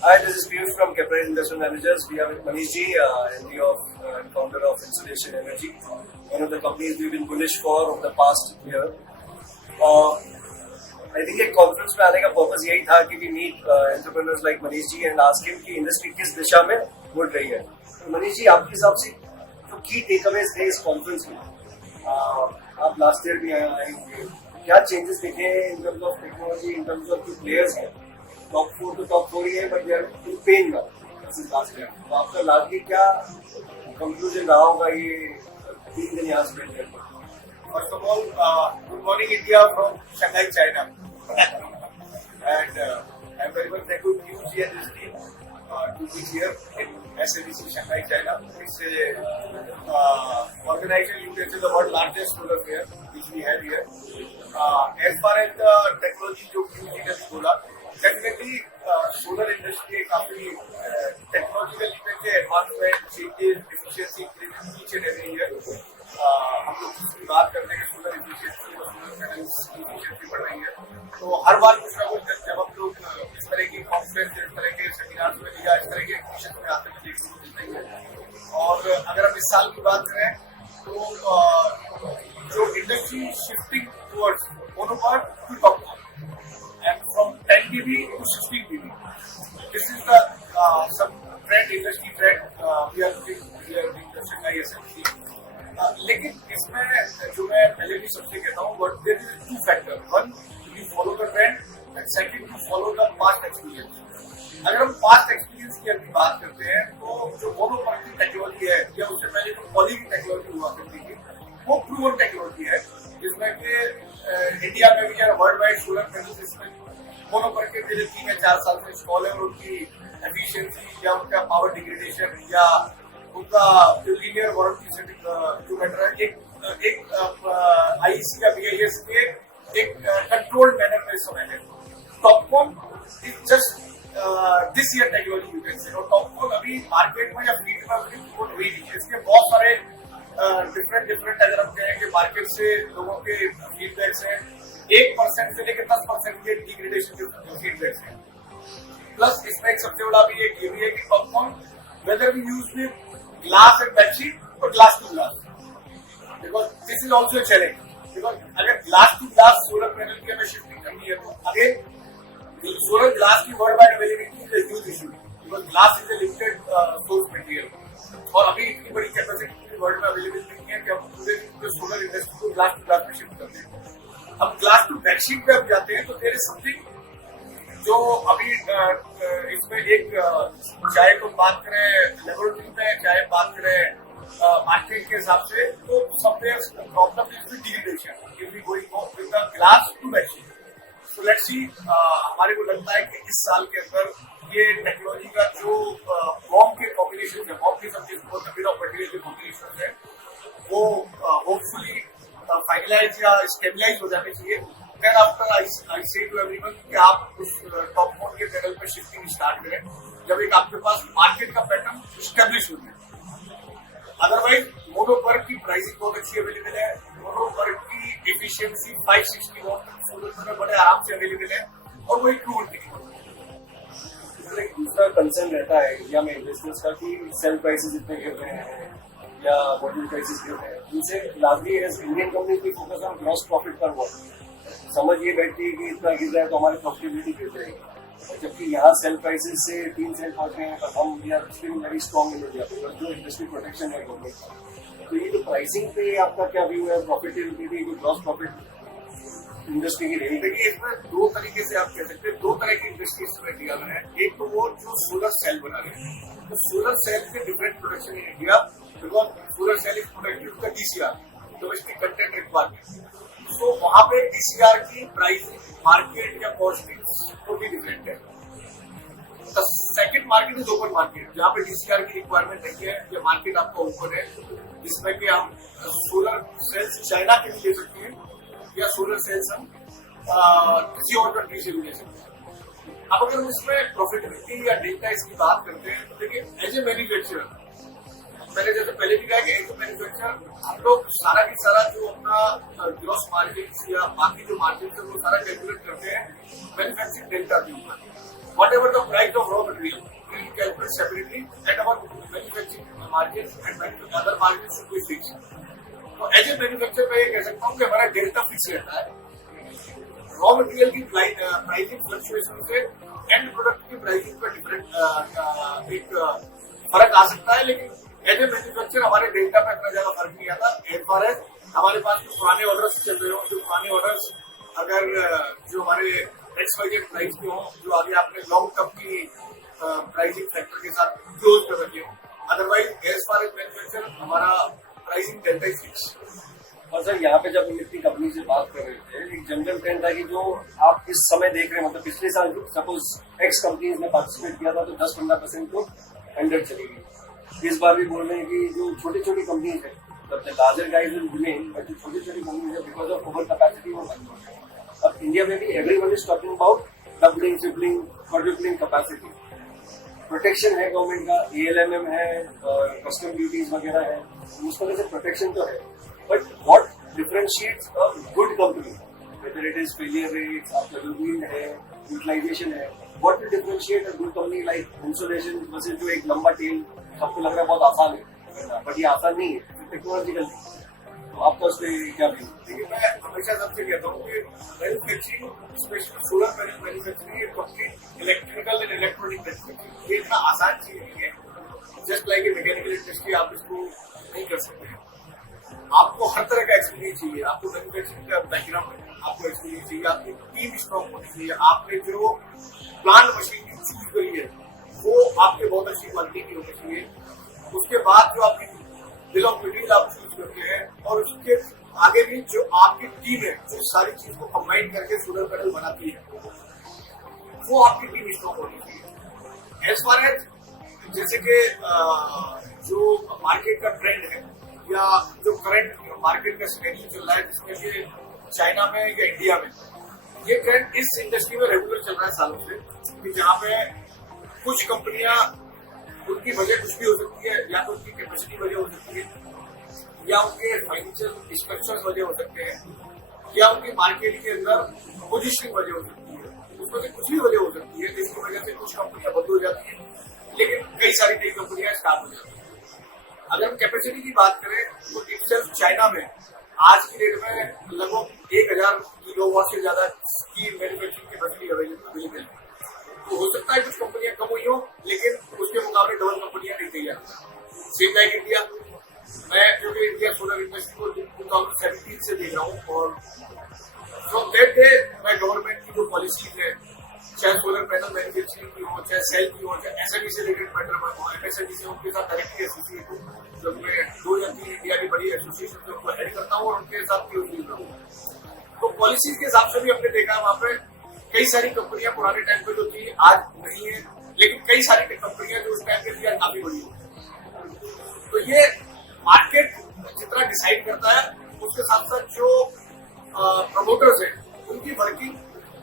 Hi, this is Piyush from Kepler Investment Managers. We are with Manish Ji, MD of and founder of Insulation Energy, one of the companies we've been bullish for over the past year. I think एक conference में आने का purpose यही था कि we meet entrepreneurs like Manish Ji and ask him कि industry किस दिशा में मुड़ रही है. तो मनीष जी, आपके हिसाब से जो की टेकअवेज थे इस कॉन्फ्रेंस में, आप लास्ट ईयर भी आए होंगे, क्या चेंजेस दिखे in terms of technology, in terms of जो प्लेयर्स हैं? टॉप 4 तो टॉप 4 ही है, but they are in pain now since last year. तो आपका लार्जली क्या कंक्लूजन रहा होगा ये 3 दिन यहाँ स्पेंड करके? First of all, good morning India from Shanghai, China. And I'm very much thankful to you and this team to be here in SABC Shanghai, China. It's a organization, you can say the world largest solar fair which we have here. As far as the technology जो QG ने बोला, definitely solar industry काफी technologically advancement, changes, efficiency increasing each and every year. हम लोग इसकी बात करते हैं कि सोलर एफिशिएंसी और सोलर पैनल्स की एफिशिएंसी बढ़ रही है, तो हर बार कुछ ना कुछ जब हम लोग इस तरह की कॉन्फ्रेंस, इस तरह के सेमिनार्स में या इस तरह के एग्जीबिशन में आते हुए देखने को मिलते हैं. और अगर हम इस साल की बात करें तो जो industry shifting towards monopart to top end from 10 dB to 16 dB, this is the sub trend, industry trend we are doing the Shanghai SMC. लेकिन इसमें जो मैं पहले भी सबसे कहता हूँ, but there is 2 factor. One, you follow the trend and second, you follow the past experience. अगर हम पास्ट एक्सपीरियंस की अपनी बात करते हैं तो जो मोनोपोल की टेक्नोलॉजी है या उससे पहले जो पॉली की टेक्नोलॉजी हुआ करती थी, वो प्रूवन टेक्नोलॉजी है, जिसमें कि इंडिया में भी वर्ल्ड वाइड सोलर पैनल्स इसमें मोनोपोल के पहले 3 या 4 साल से इंस्टॉल है, और उनकी एफिशिएंसी या उनका पावर डिग्रेडेशन या उनका जो लीनियर वारंटी सेटिंग जो मैटर है, एक आईसी या बीआईएस के एक कंट्रोल्ड मैनर में समय है. Topcon is just this year technology you can say, और टॉपकॉन अभी मार्केट में या फील्ड में अभी रिपोर्ट हुई नहीं है. इसके बहुत सारे डिफरेंट अगर हम कहें कि मार्केट से लोगों के फीडबैक्स हैं, 1% से लेकर 10% के डिग्रेडेशन के फीडबैक्स हैं. प्लस इसमें एक सबसे बड़ा भी एक ये भी है कि TOPCon whether we use with glass and backsheet और glass to glass, because this is also challenge. Because अगर glass to glass solar panel की हमें शिफ्टिंग करनी है तो अगेन सोलर ग्लास की world wide availability is a huge issue, because glass is a limited source material, और अभी इतनी बड़ी कैपेसिटी वर्ल्ड में अवेलेबल नहीं है कि हम पूरे सोलर इंडस्ट्री को ग्लास टू ग्लास में शिफ्ट करते हैं. हम ग्लास टू बेडशीट पे अब जाते हैं तो देयर इज समथिंग जो अभी इसमें एक, चाहे तो बात करें लेबोरेटरी में, चाहे बात करें मार्केट के हिसाब से, तो somewhere problem is with degradation if we going with the glass to bedsheet. So let's see, हमारे को लगता है कि इस साल के अंदर ये टेक्नोलॉजी का जो बॉम्ब के कॉम्बिनेशन है, बॉम्ब के सबसे बिट ऑफ मटेरियल के कॉम्बिनेशन है, वो होपफुली फाइनलाइज या स्टेबलाइज हो जाने चाहिए. Then after I say to everyone कि आप उस टॉप मोड के पैनल पे शिफ्टिंग स्टार्ट करें जब एक आपके पास मार्केट का पैटर्न स्टेब्लिश हो जाए. अदरवाइज मोनोपर्क की प्राइसिंग बहुत अच्छी अवेलेबल है, मोनोपर्क की एफिशिएंसी 560 वॉट सोलर में बड़े आराम से अवेलेबल है, और वो एक ट्रू टेक्नोलॉजी. एक दूसरा कंसर्न रहता है इंडिया में इन्वेस्टर्स का कि सेल प्राइसेस इतने गिर रहे हैं या मॉड्यूल प्राइसेस गिर रहे हैं, जिनसे लार्जली एज इंडियन कंपनी की फोकस ऑन ग्रॉस प्रॉफिट पर वर्क समझ ये बैठती है कि इतना गिर रहा है तो हमारी प्रॉफिटेबिलिटी गिर जाएगी, जबकि यहाँ सेल प्राइसेस से 3 सेंट पहुंच गए हैं, हम we are still very strong in India, जो इंडस्ट्री प्रोटेक्शन है गवर्नमेंट का. तो ये जो प्राइसिंग पे आपका क्या व्यू है, प्रॉफिटेबिलिटी जो ग्रॉस प्रॉफिट इंडस्ट्री की रहेगी? देखिए, इसमें 2 तरीके से आप कह सकते हैं, 2 तरह की इंडस्ट्री इसमें इंडिया में है. एक तो वो जो सोलर सेल बना रहे हैं, तो सोलर सेल के different production in India, because solar cell is producted का DCR, डोमेस्टिक कंटेंट रिक्वायरमेंट. तो वहां पे DCR की प्राइसिंग मार्केट या कॉस्टिंग टोटली डिफरेंट है. The second market is open market, जहाँ पे DCR की रिक्वायरमेंट नहीं है, ये मार्केट आपका ओपन है, जिसमें कि हम सोलर सेल्स चाइना के भी ले सकते हैं या सोलर सेल्स हम किसी और कंट्री से भी ले सकते हैं. अब अगर हम इसमें प्रॉफिटेबिलिटी या डेल्टा इसकी बात करते हैं तो देखिए, एज ए मैन्युफैक्चरर, मैंने जैसे पहले भी कहा कि एज ए मैन्युफैक्चरर हम लोग सारा की सारा जो अपना ग्रॉस मार्जिन या बाकी जो मार्जिन है वो सारा कैलकुलेट करते हैं मैन्युफैक्चरिंग डेल्टा के ऊपर. What ever the price of raw material, margins and other margins should be fixed. तो एज ए मैन्युफैक्चरर मैं ये कह सकता हूँ कि हमारा डेल्टा फिक्स रहता है। रॉ मटेरियल की प्राइसिंग फ्लक्चुएशन से एंड प्रोडक्ट की प्राइसिंग पर डिफरेंट एक फर्क आ सकता है, लेकिन एज ए मैन्युफैक्चरर हमारे डेल्टा में इतना ज्यादा फर्क नहीं आता। एज फार एज हमारे पास जो पुराने ऑर्डर्स चल रहे हो, जो पुराने ऑर्डर्स अगर जो हमारे एक्सवाइजेड प्राइस के हों, जो आगे आपने लॉन्ग टर्म की प्राइसिंग फैक्टर के साथ क्लोज कर रखे हो, otherwise as far as manufacturer हमारा प्राइसिंग डेल्टा इज फिक्स। और सर यहाँ पे जब हम इतनी कंपनी से बात कर रहे थे, एक जनरल ट्रेंड था कि जो आप इस समय देख रहे हैं, मतलब पिछले साल सपोज एक्स कंपनीज ने पार्टिसिपेट किया था तो 10-15% तो अंडर चली गई। इस बार भी बोल रहे हैं कि जो छोटी छोटी कंपनीज है, मतलब the larger guys will remain, but जो छोटी छोटी कंपनीज है बिकॉज ऑफ ओवर कैपेसिटी वो बंद हो गई। अब इंडिया में भी everyone is talking about doubling, tripling, quadrupling capacity. Protection है गवर्नमेंट का, ALMM है, कस्टम ड्यूटीज वगैरह है, उस तरह से प्रोटेक्शन तो है, but what differentiates a good company, whether it is failure rates, आपका जो yield है, यूटिलाइजेशन है, what will differentiate a good company like insulation versus जो एक लंबा टेल सबको लग रहा है बहुत आसान है, बट ये आसान नहीं है, टेक्नोलॉजिकल नहीं। तो आपका उस पर क्या व्यू? देखिए, मैं हमेशा सबसे कहता हूँ कि manufacturing, specially solar panel manufacturing, एक complete electrical and electronic manufacturing, ये इतना आसान चीज नहीं है। Just like a mechanical industry आप इसको नहीं कर सकते। आपको हर तरह का एक्सपीरियंस चाहिए, आपको मैन्युफैक्चरिंग का बैकग्राउंड, आपको एक्सपीरियंस चाहिए, आपकी टीम स्ट्रॉन्ग होनी चाहिए, आपने जो प्लांट मशीन चूज करी है वो आपके बहुत अच्छी क्वालिटी की होनी चाहिए। उसके बाद जो आपकी बिल ऑफ मटेरियल आप चूज करते हैं और उसके आगे भी जो आपकी टीम है जो सारी चीज को कंबाइन करके सोलर पैनल बनाती है, वो आपकी टीम स्ट्रॉन्ग होनी चाहिए। एज फार एज जैसे कि जो मार्केट का ट्रेंड है या जो करंट मार्केट का सिनेरियो चल रहा है, जिसमें कि चाइना में या इंडिया में, ये ट्रेंड इस इंडस्ट्री में रेगुलर चल रहा है सालों से, कि जहाँ पे कुछ कंपनियां, उनकी वजह कुछ भी हो सकती है, या तो उनकी कैपेसिटी वजह हो सकती है, या उनके फाइनेंशियल स्ट्रक्चर्स वजह हो सकते हैं, या उनकी मार्केट के अंदर पोजीशनिंग वजह हो सकती है, उसमें से कुछ भी वजह हो सकती है, जिसकी वजह से कुछ कंपनियां बंद हो जाती हैं, लेकिन कई सारी नई कंपनियां स्टार्ट हो जाती हैं। अगर हम कैपेसिटी की बात करें तो इटसेल्फ चाइना में आज की डेट में लगभग 1000 किलोवाट से ज्यादा की मैन्युफैक्चरिंग कैपेसिटी अवेलेबल है। तो हो सकता है कुछ कंपनियां कम हुई हो, लेकिन उसके मुकाबले डबल कंपनियां नहीं तैयार। सेम लाइक इंडिया, मैं क्योंकि इंडिया सोलर इंडस्ट्री को 2017 से देख रहा हूँ, और फ्रॉम दैट डे मैं गवर्नमेंट की जो पॉलिसीज है, चाहे सोलर पैनल मैन्युफैक्चरिंग की हो, चाहे सेल की हो, चाहे SME से रिलेटेड मैटर में हो, MSME से उनके साथ डायरेक्टली एसोसिएट हूँ। जब मैं 2 या 3 इंडिया की बड़ी एसोसिएशन से उनको हेड करता हूँ और उनके साथ क्लोजली जुड़ा हूँ। तो पॉलिसीज के हिसाब से भी हमने देखा है, वहाँ पे कई सारी कंपनियां पुराने टाइम पे जो थी आज नहीं है, लेकिन कई सारी कंपनियां जो उस टाइम पे थी आज काफी बड़ी हो। तो ये मार्केट जितना डिसाइड करता है, उसके साथ साथ जो प्रमोटर्स है उनकी वर्किंग,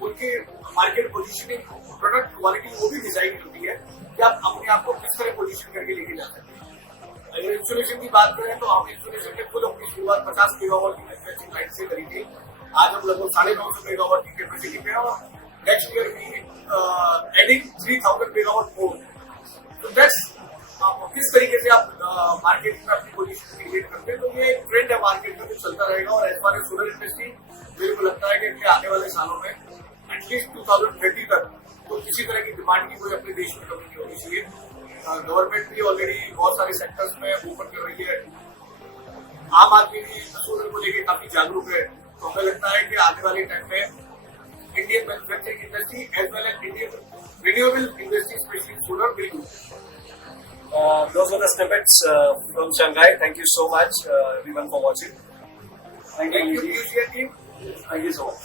उनकी मार्केट पोजीशनिंग, प्रोडक्ट क्वालिटी, वो भी डिसाइड करती है कि आप अपने आप को किस तरह पोजीशन करके लेके जा सकते हैं। अगर इंस्टॉलेशन की बात करें तो हम इंस्टॉलेशन में खुद अपनी शुरुआत 50 मेगावाट की मैन्युफैक्चरिंग लाइन से करी थी। आज हम लगभग 950 मेगावाट की कैपेसिटी पे, और नेक्स्ट ईयर भी एडिंग 3000 मेगावाट मोर। तो दैट्स किस तरीके से आप मार्केट में अपनी पोजीशन क्रिएट करते हैं। तो ये एक ट्रेंड है मार्केट में जो चलता रहेगा, और as far as solar industry मेरे को लगता है कि आने वाले सालों में एटलीस्ट 2030 तक तो किसी तरह की डिमांड की कोई अपने देश में कमी नहीं होनी चाहिए। गवर्नमेंट भी ऑलरेडी बहुत सारे सेक्टर्स में ओपन कर रही है, आम आदमी भी सोलर को लेकर काफी जागरूक है। तो हमें लगता है कि आने वाले टाइम में Indian manufacturing industry as well as Indian renewable industry, specially solar, will grow. Those were the snippets from Shanghai. Thank you so much, everyone, for watching. Thank you, Thank you, team. Thank you so much.